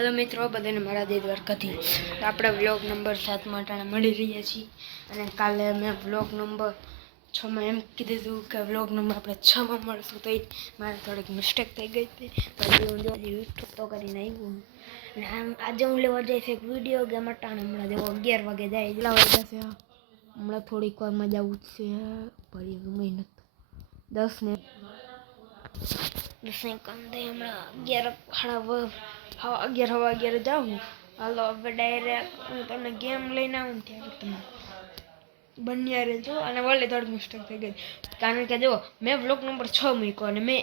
hello मित्रों बधाने मारा जय द्वारकाधी આપણે વ્લોગ નંબર 7 માં ટાણા મળી રહ્યા છીએ અને કાલે મેં વ્લોગ નંબર 6 માં એમ કીધું કે વ્લોગ નંબર આપણે 6 માં મળશું તો મારે થોડીક મિસ્ટેક થઈ ગઈ હતી તો હું જો યુટ્યુબ તો કરીને આવ્યો અને આજે હું લેવા જઈશ એક વિડિયો ગેમ ટાણા હમણાં જેવો 11 વાગે જાય એટલા વાગ્યા છે હમણાં થોડીક વાર માં જવું છે ભરી મહિને 10 ને 10 કંદે હમણાં 11 હવા 11 જાઉં હાલો હવે ડાયરેક્ટ હું તમને ગેમ લઈને આવું ત્યારે તમે બન્યા રહેજો અને વળે થોડી મિસ્ટેક થઈ ગઈ કારણ કે જો મેં વ્લોગ નંબર 6 મૂક્યો અને મેં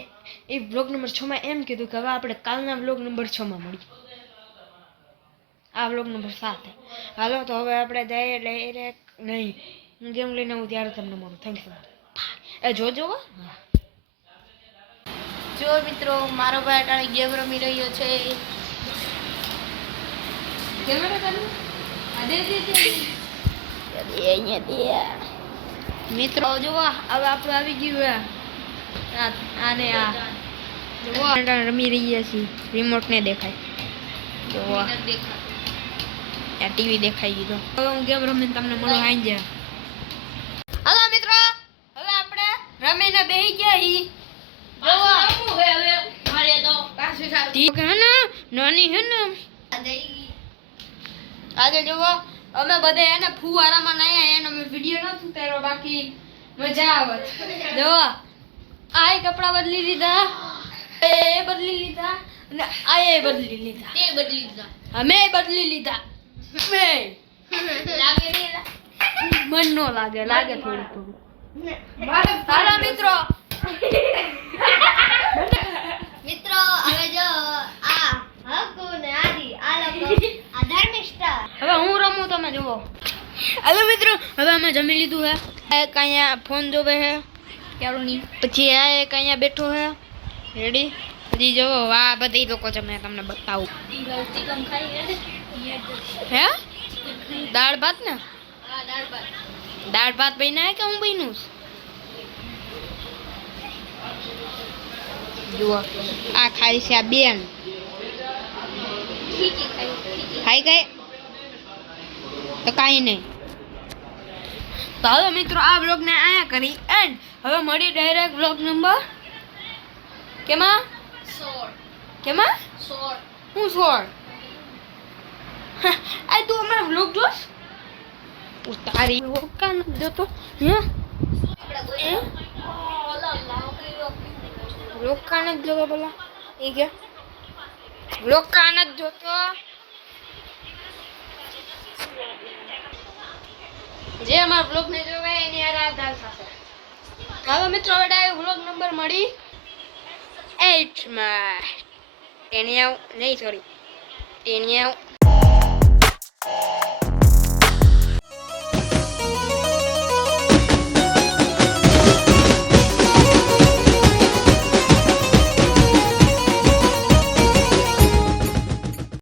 એ વ્લોગ નંબર 6 માં એમ કીધું કે હવે આપણે કાલના વ્લોગ નંબર 6 માં મળીએ આ વ્લોગ નંબર 7 હાલો તો હવે આપણે ડાયરેક્ટ નહીં હું ગેમ લઈને આવું ત્યારે તમને મળું થેન્ક યુ એ જોજો જો મિત્રો મારો ભાઈ અટાણે ગેમ રમી રહ્યો છે મિત્રો જો હવે આપણે આવી ગયું આને આ રમી રહ્યા છીએ રિમોટ ને દેખાય જો આ ટીવી દેખાઈ ગયું હવે હું ગેમ રમીને તમને મળું આઈ જાય હાલો મિત્રો હવે આપણે રમીને બેહી ગયા હી નાની હે ને આજે જોવો અમે બધે એને ફુવારામાં નાયા એને અમે વિડિયો ન ઉતાર્યો બાકી મજા આવત જોવો આ કપડા બદલી લીધા એ બદલી લીધા અને આ બદલી લીધા તે બદલી લીધા અમે બદલી લીધા મે લાગે ને મન નો લાગે થોડું હાલો મિત્રો મિત્રો હવે જો આ હકુ ને આદિ આ લોકો આ ધર્મિષ્ઠા હવે હું રમું તમે જુઓ હાલો મિત્રો હવે અમે જમી લીધું હે એક અહીંયા ફોન જોવે હે કેરોની પછી આ એક અહીંયા બેઠો હે રેડી પછી જો આ બધી લોકો છે મેં તમને બતાવું ચિકન ખાઈ હે દાળ ભાત ને હા દાળ ભાત બન્યા કે હું બન્યું જુઓ આ ખાઈ છે આ બેન ખાઈ ગઈ તો કાંઈ નહીં તો હવે મિત્રો આ બ્લોગ ને આયા કરી એન્ડ હવે મળી ડાયરેક્ટ બ્લોગ નંબર કેમાં 16 હું 16 આ તું અમારો બ્લોગ જોશ ઉતારી ઓકા ન જોતો હે લોકા ન જોતો બોલા એ કે લોકા ન જોતો જે અમાર બ્લોગ ને જોવે એની આધાર સાથે હવે મિત્રો હવે ડાયરેક્ટ બ્લોગ નંબર મળી 8 માં ટેનિયાવ નહીં સોરી ટેનિયાવ